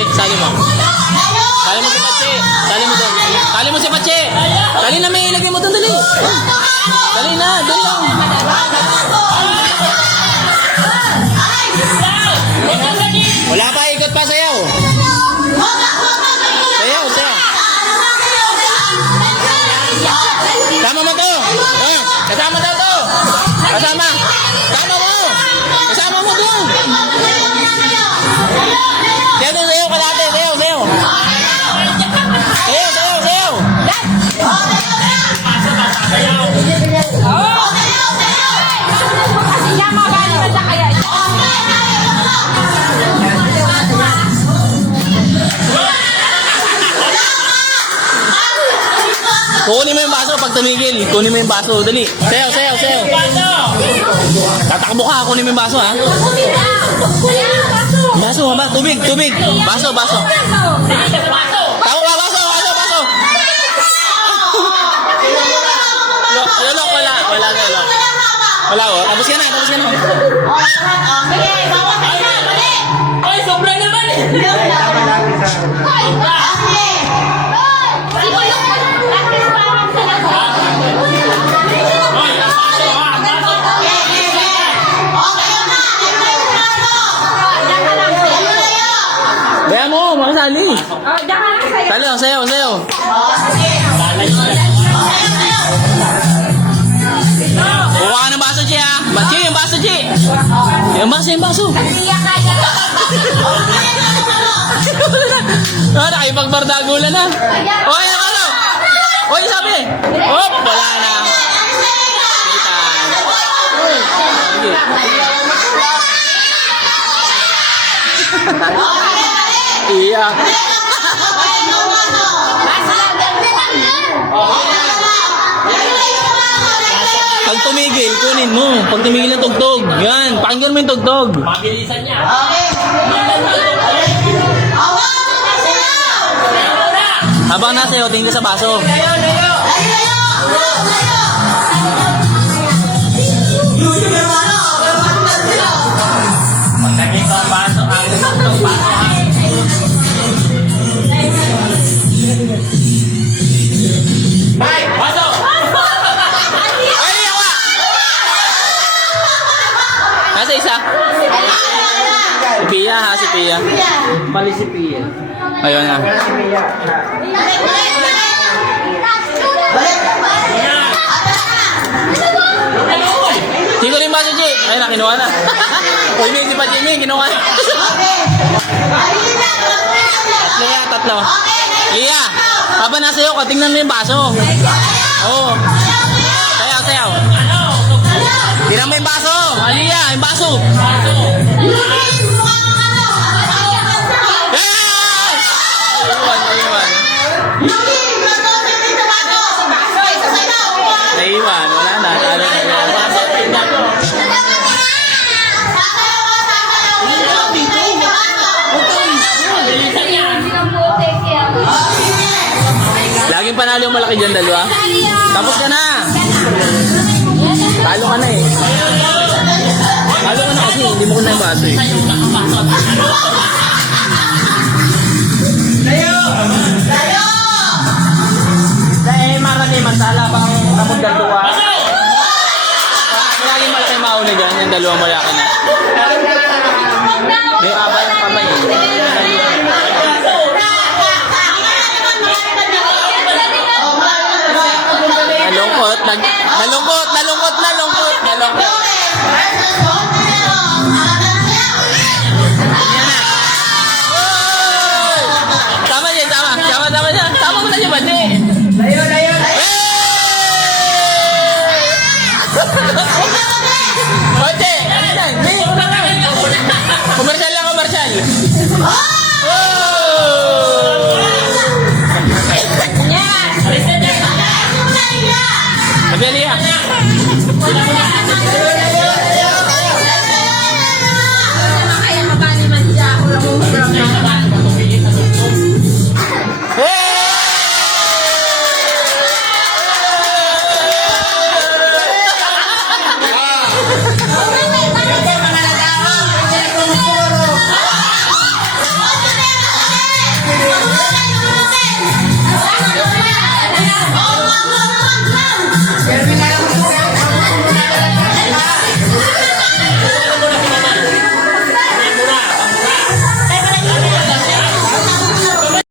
Pache, sali mo. Sali mo si Pache. Sali mo doon. Sali mo si Pache. Dali na, may ilagay mo doon, dali. Dali na, doon lang. Wala pa, ikot pa, sayaw. Sayaw, sayaw. Kasama mo to. Kasama daw to. Kasama. Kasama mo. Kasama mo doon. Sayaw doon, sayaw ka dati. Sayaw, sayaw. Sayaw, sayaw, sayaw. Kunin mo yung baso pag tumigil. Kunin mo yung baso. Dali. Sayaw, sayaw, sayaw. Tatakbo ka. Kunin mo yung baso, ha? Baso, ha? Tubig, tubig. Baso, baso. Tawag ka, baso, baso, baso. Lok, wala. Wala ka, lok. Wala, oh. Tapos ka na, tapos ka na. Oy, sobra naman eh. Kaya mo, makasali. Sali lang, sayaw, sayaw. Kuha ka ng baso, Chi, ha? Chi, yung baso, Chi. Yung baso, yung baso. Nakipagbardagulan na. Oy, ano? Oy, sabi. Hop, wala na. Iya. Pag tumigil, kunin mo. Pag tumigil ng tugtog. Yan, pakinggan mo yung tugtog. Mabilisan niya. Habang nasa iyo, tingin ka sa baso. Pagkagin ko ang baso, ang baso. Ay, baso! Ay, ako! Nasa isa? Si Pia, ha? Si Pia. Mali si Pia. Ayun na. Sino rin ba si G? Ay, nakinuha na. Uy, may si pa Jimmy, kinuha na. Tatlo yan, tatlo. Lia, habang nasa iyo, tingnan mo yung baso. Oo. Sayaw, sayaw. Tingnan mo yung baso. Alia, yung baso. Naiwan, wala na. Talo na yan. Laging panalo yung malaki dyan, dalawa. Tapos ka na. Talo ka na eh. Talo ka na kasi hindi mo ko na yung baso eh. Dahil marami masala bang kamod dalawa. Laging malaki mauna dyan, yung dalawang malaki na. May abay ng kamay eh. Nalungkot. Yan na. Oy! Tama niya. Tama mo na niya, Bade. Layo. Bade, ano yan? Komersyal lang, komersyal. Sabi, Alia.